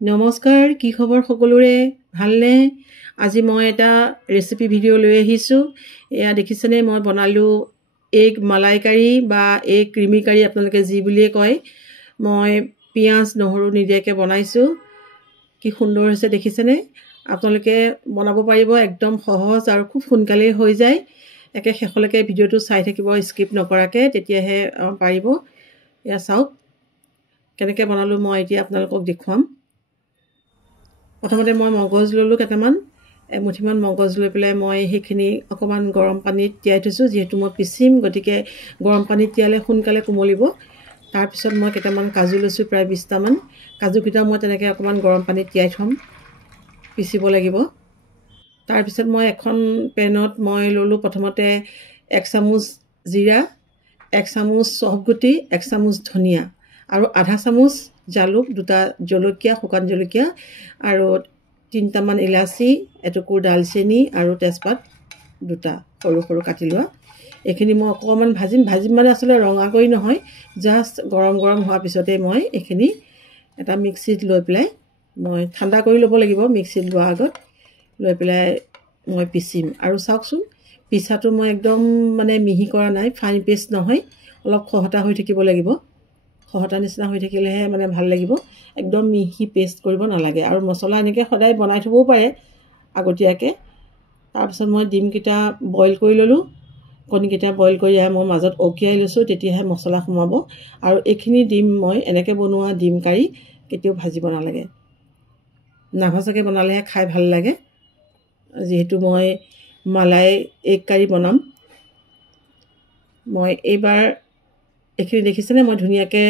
নমস্কাৰ, কি খবৰ সকলোৰে? ভালনে? আজি মই এটা ৰেচিপি ভিডিঅ' লৈ আহিছোঁ। এয়া দেখিছেনে, মই বনালোঁ এগ মালাই কাৰী বা এগ ক্ৰিমি কাৰী, আপোনালোকে যি বুলিয়ে কয়। মই পিঁয়াজ নহৰু নিদিয়াকৈ বনাইছোঁ। কি সুন্দৰ হৈছে দেখিছেনে? আপোনালোকে বনাব পাৰিব, একদম সহজ আৰু খুব সোনকালেই হৈ যায়। একে শেষলৈকে ভিডিঅ'টো চাই থাকিব স্কিপ নকৰাকৈ, তেতিয়াহে পাৰিব। এয়া চাওক কেনেকৈ বনালোঁ, মই এতিয়া আপোনালোকক দেখুৱাম। প্ৰথমতে মই মগজ ল'লোঁ কেইটামান, এমুঠিমান মগজ লৈ পেলাই মই সেইখিনি অকণমান গৰম পানীত তিয়াই থৈছোঁ। যিহেতু মই পিচিম, গতিকে গৰম পানীত তিয়ালে সোনকালে কোমলিব। তাৰপিছত মই কেইটামান কাজু লৈছোঁ, প্ৰায় 20টামান। কাজুকেইটা মই তেনেকৈ অকণমান গৰম পানীত তিয়াই থ'ম, পিচিব লাগিব। তাৰপিছত মই এখন পেনত মই ল'লোঁ প্ৰথমতে 1 চামুচ জিৰা, 1 চামুচ চফগুটি, 1 চামুচ ধনিয়া আৰু আধা চামুচ জালুক, 2টা জলকীয়া, শুকান জলকীয়া আৰু 3টামান ইলাচি, এটুকুৰ ডালচেনি আৰু তেজপাত 2টা সৰু সৰু কাটি লোৱা। এইখিনি মই অকণমান ভাজিম মানে আচলতে ৰঙা কৰি নহয়, জাষ্ট গৰম হোৱাৰ পিছতেই মই এইখিনি এটা মিক্সিত লৈ পেলাই মই ঠাণ্ডা কৰি ল'ব লাগিব। মিক্সিত লোৱাৰ আগত লৈ পেলাই মই পিচিম। আৰু চাওকচোন, পিচাটো মই একদম মানে মিহি কৰা নাই, ফাইন পেষ্ট নহয়, অলপ খহটা হৈ থাকিব লাগিব। খহটা নিচিনা হৈ থাকিলেহে মানে ভাল লাগিব, একদম মিহি পেষ্ট কৰিব নালাগে। আৰু মছলা এনেকৈ সদায় বনাই থ'বও পাৰে আগতীয়াকৈ। তাৰপিছত মই ডিমকেইটা বইল কৰি ল'লোঁ, কণীকেইটা বইল কৰি মই মাজত অকিয়াই লৈছোঁ, তেতিয়াহে মছলা সোমাব। আৰু এইখিনি ডিম মই এনেকৈ বনোৱা ডিম কাৰী কেতিয়াও ভাজিব নালাগে, নাভাজাকৈ বনালেহে খাই ভাল লাগে। যিহেতু মই মালাই এগ কাৰী বনাম, মই এইবাৰ এইখিনি দেখিছেনে, মই ধুনীয়াকৈ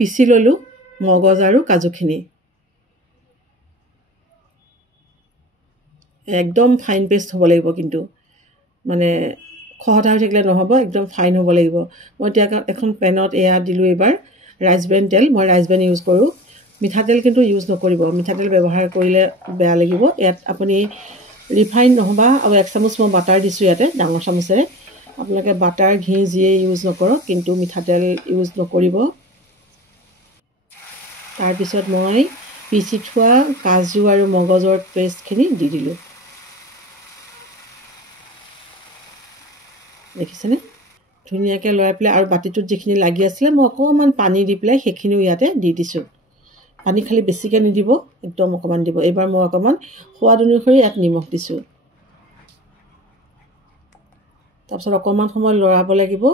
পিচি ল'লোঁ মগজ আৰু কাজুখিনি। একদম ফাইন পেষ্ট হ'ব লাগিব, কিন্তু মানে খহটা হৈ থাকিলে নহ'ব, একদম ফাইন হ'ব লাগিব। মই এতিয়া এখন পেনত এয়া দিলোঁ এইবাৰ ৰাইচ ব্ৰেন তেল। মই ৰাইচ ব্ৰেন ইউজ কৰোঁ, মিঠাতেল কিন্তু ইউজ নকৰিব। মিঠাতেল ব্যৱহাৰ কৰিলে বেয়া লাগিব। ইয়াত আপুনি ৰিফাইন নহ'বা, আৰু 1 চামুচ মই বাটাৰ দিছোঁ ইয়াতে ডাঙৰ চামুচেৰে। আপোনালোকে বাটাৰ, ঘি যিয়ে ইউজ নকৰক, কিন্তু মিঠাতেল ইউজ নকৰিব। তাৰপিছত মই পিচি থোৱা কাজু আৰু মগজৰ পেষ্টখিনি দি দিলোঁ। দেখিছেনে, ধুনীয়াকৈ লৰাই পেলাই। আৰু বাতিটোত যিখিনি লাগি আছিলে মই অকণমান পানী দি পেলাই সেইখিনিও ইয়াতে দি দিছোঁ। পানী খালি বেছিকৈ নিদিব, একদম অকণমান দিব। এইবাৰ মই অকণমান সোৱাদ অনুসৰি ইয়াত নিমখ দিছোঁ। তাৰপিছত অকণমান সময় লৰাব লাগিব।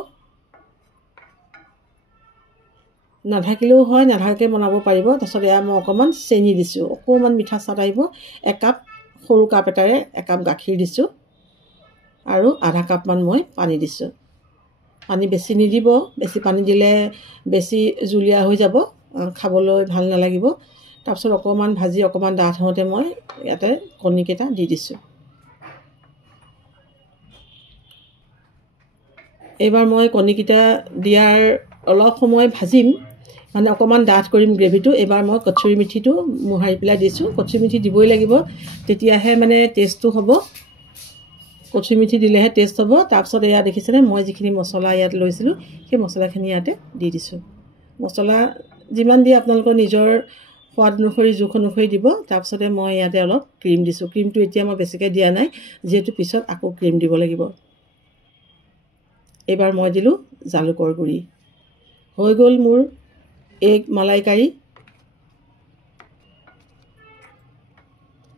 নাথাকিলেও হয়, নাথাকাকৈ বনাব পাৰিব। তাৰপিছত এয়া মই অকণমান চেনি দিছোঁ, অকণমান মিঠা স্বাদ আহিব। 1 কাপ, সৰু কাপ এটাৰে 1 কাপ গাখীৰ দিছোঁ আৰু আধা কাপমান মই পানী দিছোঁ। পানী বেছি নিদিব, বেছি পানী দিলে বেছি জুলীয়া হৈ যাব, খাবলৈ ভাল নালাগিব। তাৰপিছত অকণমান ভাজি অকণমান ডাঠ হওঁতে মই ইয়াতে কণীকেইটা দি দিছোঁ। এইবাৰ মই কণীকেইটা দিয়াৰ অলপ সময় ভাজিম, মানে অকণমান ডাঠ কৰিম গ্ৰেভিটো। এইবাৰ মই কচুৰি মিঠিটো মোহাৰি পেলাই দিছোঁ। কচুৰি মিঠি দিবই লাগিব, তেতিয়াহে মানে টেষ্টটো হ'ব। কচুৰি মিঠি দিলেহে টেষ্ট হ'ব। তাৰপিছত এয়া দেখিছেনে, মই যিখিনি মছলা ইয়াত লৈছিলোঁ, সেই মছলাখিনি ইয়াতে দি দিছোঁ। মছলা যিমান দিয়ে আপোনালোকৰ নিজৰ সোৱাদ অনুসৰি, জোখ অনুসৰি দিব। তাৰপিছতে মই ইয়াতে অলপ ক্ৰীম দিছোঁ। ক্ৰীমটো এতিয়া মই বেছিকৈ দিয়া নাই, যিহেতু পিছত আকৌ ক্ৰীম দিব লাগিব। এইবাৰ মই দিলোঁ জালুকৰ গুড়ি। হৈ গ'ল মোৰ এগ মালাই কাৰী।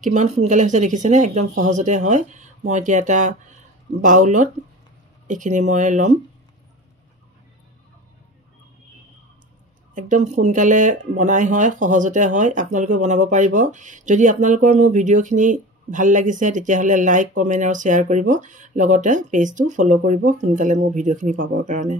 কিমান সোনকালে হৈছে দেখিছেনে, একদম সহজতে হয়। মই এতিয়া এটা বাউলত এইখিনি মই ল'ম। একদম সোনকালে বনাই হয়, সহজতে হয়, আপোনালোকেও বনাব পাৰিব। যদি আপোনালোকৰ মোৰ ভিডিঅ'খিনি ভাল লাগিছে, তেতিয়াহ'লে লাইক, কমেণ্ট আৰু শ্বেয়াৰ কৰিব। লগতে পেজটো ফ'ল' কৰিব, সোনকালে মোৰ ভিডিঅ'খিনি পাবৰ কাৰণে।